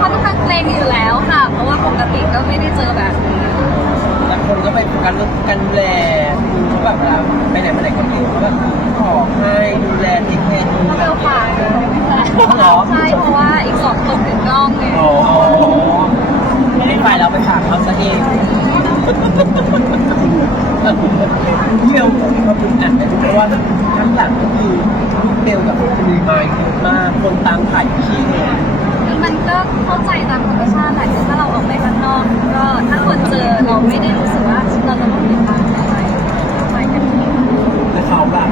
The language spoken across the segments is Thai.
ค่อนข้างเกรงอยู่แล้วค่ะ เพราะว่าปกติก็ไม่ได้เจอแบบนี้แต่คนก็ไปโฟกัสเรื่องการดูแลเขาแบบเวลาไปไหนมาไหนก็มีเขาแบบขอให้ดูแลทิคแคร์ดูก็เบลฝากเลยหรอใช่เพราะว่าอีกสองคนถึงกล้องเนี่ยอ๋อไม่ได้ไปเราไปฝากเขาซะเองพี่เบลมีความอึดอัดไหมเพราะว่าทั้งหลังก็คือเบลกับคุณมีมาเยอะมากคนตามถ่ายพี่เลยคือ มันก็เข้าใจตามธรรมชาติแหละคือถ้าเราออกไปข้างนอกก็ถ้าคนเจอเราไม่ได้รู้สึกว่าเราจะต้องติดตามอะไรไปกันนี้และเขาแบบ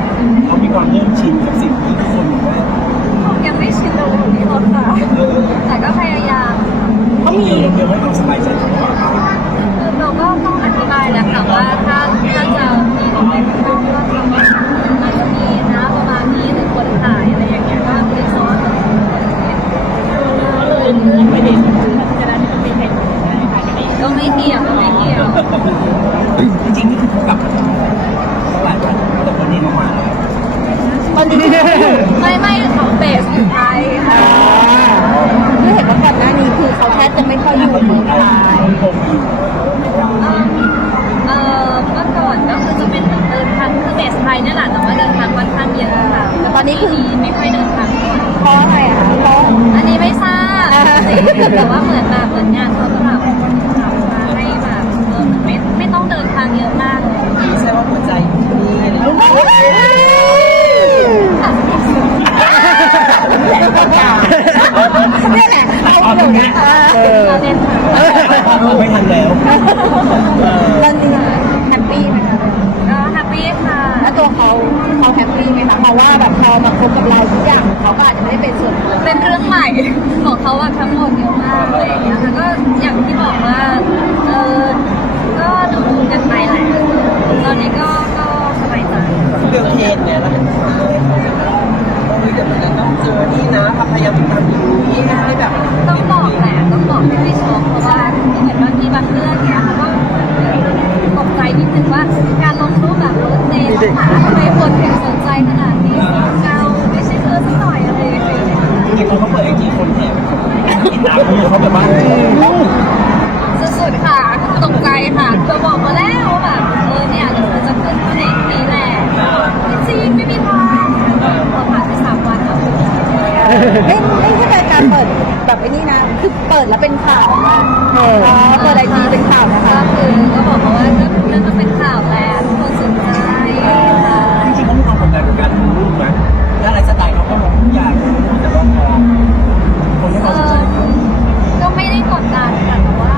เขามีความเริ่มชินกับสิ่งที่ทุกคนบอกว่ายังไม่ชินเลยที่รถค่ะเออแต่ก็พย ตอนนี้ไม่ไม่เขาเบสอยู่ไทยค่ะคือเห็นว่าก่อนหน้านี้คือเขาแทบจะไม่ค่อยอยู่เมืองไทยคงอยู่เอ่อเมื่อก่อนก็คือจะเป็นเดินทางคือเบสไทยนี่แหละแต่ว่าเดินทางค่อนข้างเยอะค่ะแต่ตอนนี้คือไม่ค่อยเดินทางเพราะอะไรอะเพราะอันนี้ไม่ทราบแต่ว่าเหมือนแบบเหมือนงานเขาจะแบบทำมาให้แบบเออไม่ไม่ต้องเดินทางเยอะมากเลย ไม่ใช่ว่าหัวใจอยู่ที่นี่นะ เนี่ยแหละเอาอยู่นะ เราเล่นค่ะ ไม่ทันแล้ว ตอนนี้แฮปปี้ไหมคะ ก็แฮปปี้ค่ะ แล้วตัวเขาเขาแฮปปี้ไหมคะเพราะว่าแบบพอมาคบกับเราทุกอย่าง เขาก็อาจจะไม่เป็นส่วนเป็นเรื่องใหม่ของเขาอะทั้งหมดเยอะมากอะไรอย่างเงี้ยค่ะก็อย่างที่บอกว่าเออก็ดูดูกันไปแหละตอนนี้ก็ก็สบายใจเบลเทนเนี่ยเราเป็นคนเล่าให้เขาว่าเฮ้เดี๋ยวมันจะต้องเจอนี่นะพยายามทำอย่างนี้ให้แบบต้องบอกแหละต้องบอกให้ไม่ช็อกเพราะว่าเหมือนบางทีบางเรื่อง การเปิดแบบไอ้นี่นะ คือเปิดแล้วเป็นข่าวว่าอ๋อเปิดไอจีเป็นข่าวนะคะก็คือก็บอกเขาว่าก็เรื่องก็เป็นข่าวแล้วทุกคนสนใจค่ะจริงๆเขามีความกดดันกับการลงรูปนะถ้าไลฟ์สไตล์เขาก็ลงทุกอย่างแต่ว่าพอคนที่เอเขาสนใจอก็ไม่ได้กดดันค่ะแต่ว่า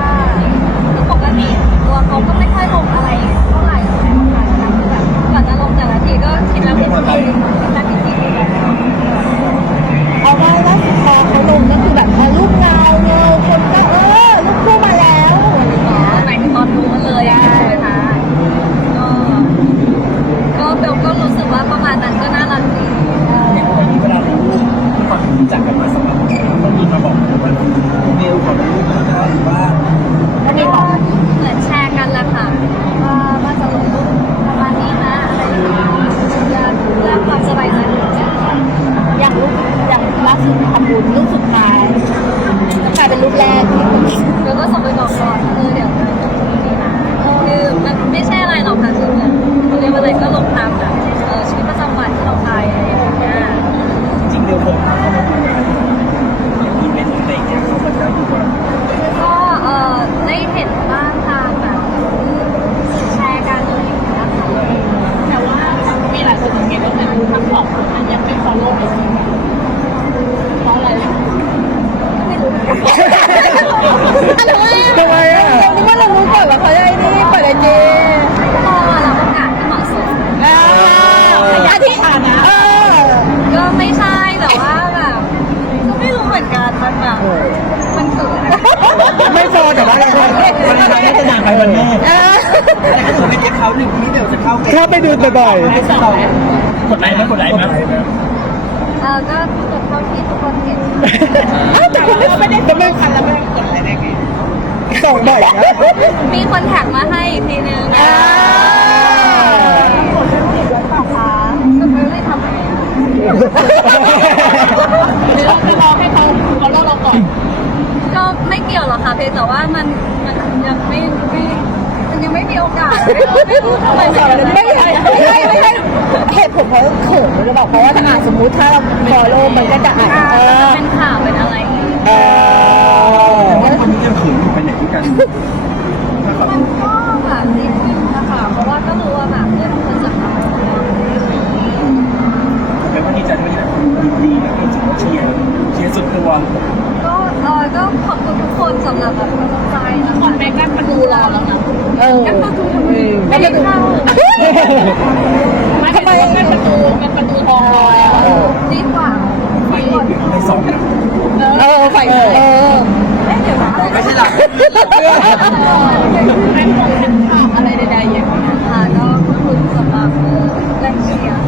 คือปกติตัวเขาก็ไม่ค่อยลงอะไร ดูบ่อยๆกดไลค์ไหมกดไลค์ไหมเออก็กดเท่าที่ทุกคนเห็นแต่คุณไม่ได้จะไม่คันแล้วไม่กดอะไรได้ไงส่งบ่อยนะมีคนแท็กมาให้อีกทีนึงอ่ากดเรื่องติดไว้เปล่าคะก็ไม่ได้ทำอะไรอะหรือเราจะรอให้เขาเขาเล่าเราก่อนกพียงแต่ว่ามันมันยังไม่ไม่ มีโอกาสไม่รู้ทำไมไม่ถึงใช่ไม่ใช่ไม่ใช่ไม่ใช่เหตุผลเพราะเขินหรือเปล่าเพราะว่าถ้าอ่านสมมุติถ้าเราฟอลโล่มันก็จะอ่านเออเป็นข่าวเป็นอะไรเออแต่ว่าตอนนี้ยังเขินอยู่ไปไหนด้วยกันมันก็แบบนิดนึงนะคะเพราะว่าก็รู้ว่าแบบเพื่อนบางคนจะทำแปลว่าดีใจที่แบบดีแล้วก็เชียร์เชียร์สุดตัว เออก็ขอบคุณทุกคนสำหรับแบบกำลังใจนะคะแม่กั้นประตูรอแล้วนะเออกั้นประตูทำไมไม่ได้เข้าทำไมกั้นประตูกั้นประตูทองรอแล้วดีกว่าไปดีกว่าไปสองนะเออไฟเออเดี๋ยวนะไม่ใช่หลักแม่ของแม่ข่าวอะไรใดๆอย่างเงี้ยค่ะก็ขอบคุณสำหรับแรงเชียร์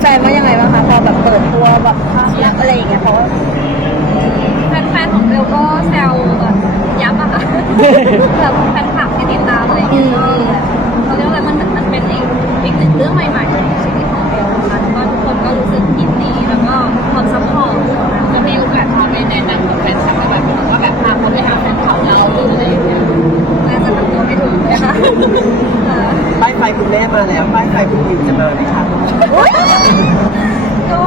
แฟนๆว่ายังไงบ้างคะพอแบบเปิดตัวแบบภาพลักษณ์อะไรอย่างเงี้ยเพราะว่า แฟนๆของเบล ก็แซวแบบยับอะค่ะแบบแฟนคลับที่ติดตามอะไรอย่างเงี้ยก็แบบเขาเรียกว่าอะไรมันเหมือนมันเป็นอีกอีกหนึ่งเรื่องใหม่ๆในชีวิตของเบลนะคะแล้วก็ทุกคนก็รู้สึกยินดีแล้วก็ความซัพพอร์ตจะมีโอกาสพาไปแนะนำกับแฟนคลับแบบว่าแบบพาเขาไปหาแฟนคลับเราหรืออะไรอย่างเงี้ยน่าจะทำตัวไม่ถูกนะคะค่ะป้ายไฟคุณแม่มาแล้วป้ายไฟคุณยิวจะมาไหมคะก็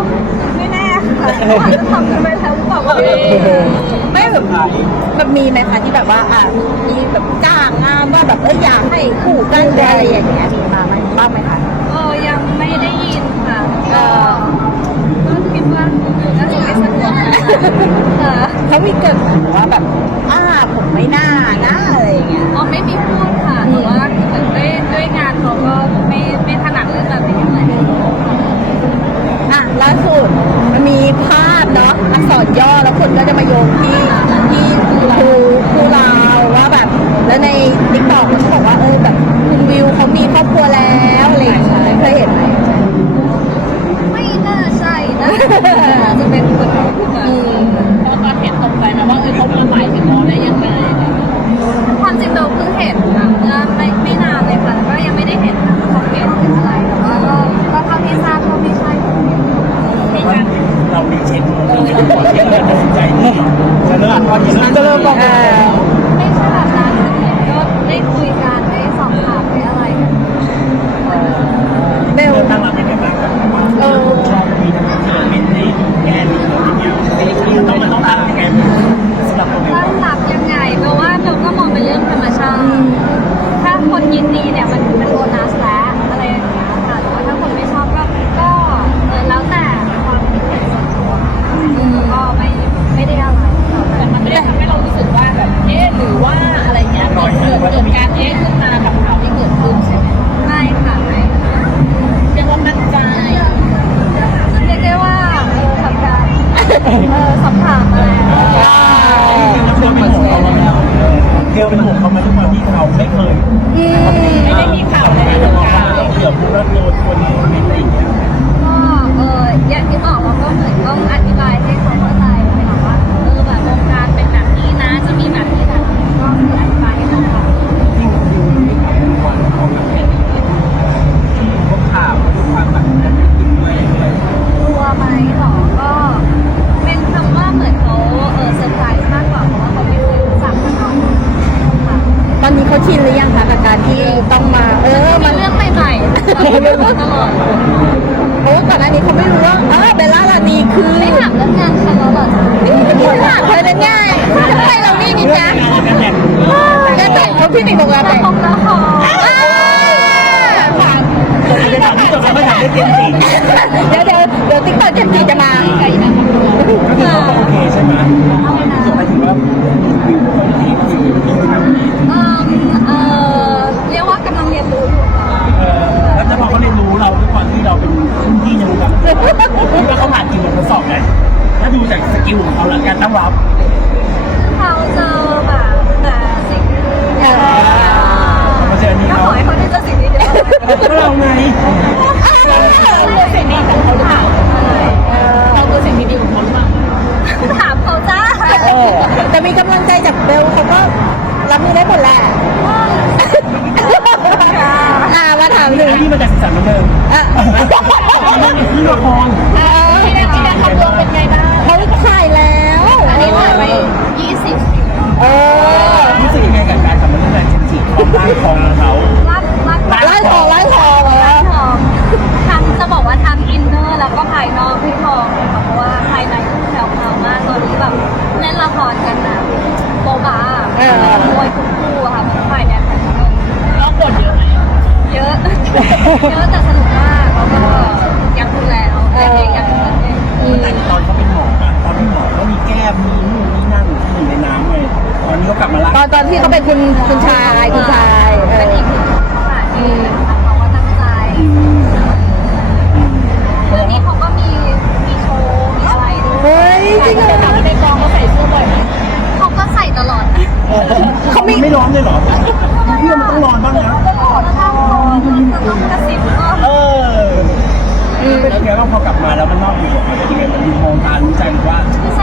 ไม่แน่ค่ะอาจจะทำกันไปแล้วหรือเปล่าก็ไม่รู้ไม่ แบบขายมันมีไหมคะที่แบบว่าอะมีแบบจ้างงานว่าแบบเอออยากให้คู่กันอะไรอย่างเงี้ยมีมาไหมบ้างไหมคะเออยังไม่ได้ยินค่ะก็ก็คิดว่าน่าจะไม่สะดวกนะคะค่ะเขามีเกิดแบบว่าแบบอ่าผมไม่น่านะอะไรอย่างเงี้ยอ๋อไม่มีพูดค่ะแต่ว่าคือเหมือนด้วยด้วยงานเขาก็ไม่ไม่ถนัดเรื่องแบบนี้เท่าไหร่อะล่าสุดมันมีภาพ เนาะอักษรย่อแล้วคนก็จะมาโยงที่ที่ครูครูเราว่าแบบ แล้วในติ๊กต็อกมันก็บอกว่า สินใจที่จะเลิกว่าที่เราจะเลิกบอกอ่าไม่ใช่แบบนั้นก็ได้คุยกันได้สอบถามได้อะไรกันเบลตั้งรับยังไงบ้างครับเออเรามีทั้งงานเป็นในแง่ดีเราทีเดียวต้องมันต้องตั้งยังไงสำหรับตัวเบลตั้งรับยังไงแปลว่าเราก็มองเป็นเรื่องธรรมชาติถ้าคนยินดีเนี่ยมันมันโบนัสแล้ว เบลเป็นห่วงเขาแล้วเบลเป็นห่วงเขามาทุกวันที่เราไม่เคยอืมไม่ได้มีข่าวอะไรเลยค่ะเกี่ยวกับว่าโดนคนนี้คนนี้อะไรอย่างเงี้ยก็เอออย่างที่บอกเราก็เหมือนต้องอธิบายให้เขาเข้าใจ พี่หนึ่งโรงแรมละแต่งครละครถามจะถามที่จบแล้วไม่ถามได้เต็มจริงเดี๋ยวเดี๋ยวเดี๋ยวติ๊กต็อกเจมจีจะมาก็คือเขาก็โอเคใช่ไหมจบไปถึงว่าวิวคนที่คือดูแบบนี้เอ่อเอ่อเรียกว่ากำลังเรียนรู้อยู่ค่ะเออแล้วจะพอเขาเรียนรู้เราด้วยความที่เราเป็นรุ่นพี่ยังแบบคิดว่าเขาผ่านกี่บททดสอบไหมถ้าดูจากสกิลของเขาแล้วการตั้งรับ ก็เราไงเราสิ่งดีของเขาถามเราคือสิ่งดีๆของเขาหรือเปล่าถามเขาจ้าเออแต่มีกำลังใจจากเบลเขาก็รับมือได้หมดแหละอ่ามาถามหนึ่งที่มาจากสื่อสารบันเทิงอะ นี่ละคร แล้วแต่สนุปว่าเขาก็ยังดูแลเราได้เองยังดูแลเองตอนเขาเป็นหมออะตอนเป็นหมอก็มีแก้มมีนู่นมีนั่นอยู่ในน้ำเลยตอนนี้ก็กลับมาละตอนตอนที่เขาเป็นคุณคุณชายคุณชายเอเป็นอ อีกหนึ่งคนค่ะที่เขาก็ตั้งใจอืมอืมเรื่องนี้เขาก็มีมีโชว์มีอะไรด้วยเฮ้ยจริงเหรอ ในกองเขาใส่เสื้อบ่อยไหมเขาก็ใส่ตลอดนะ เขาไม่ ไม่ร้อนเลยเหรอ ไงว่าพอกลับมาแล้วมันนอกอยู่มันเป็นยังไงมันดูมองตารู้ใจหรือว่า คือส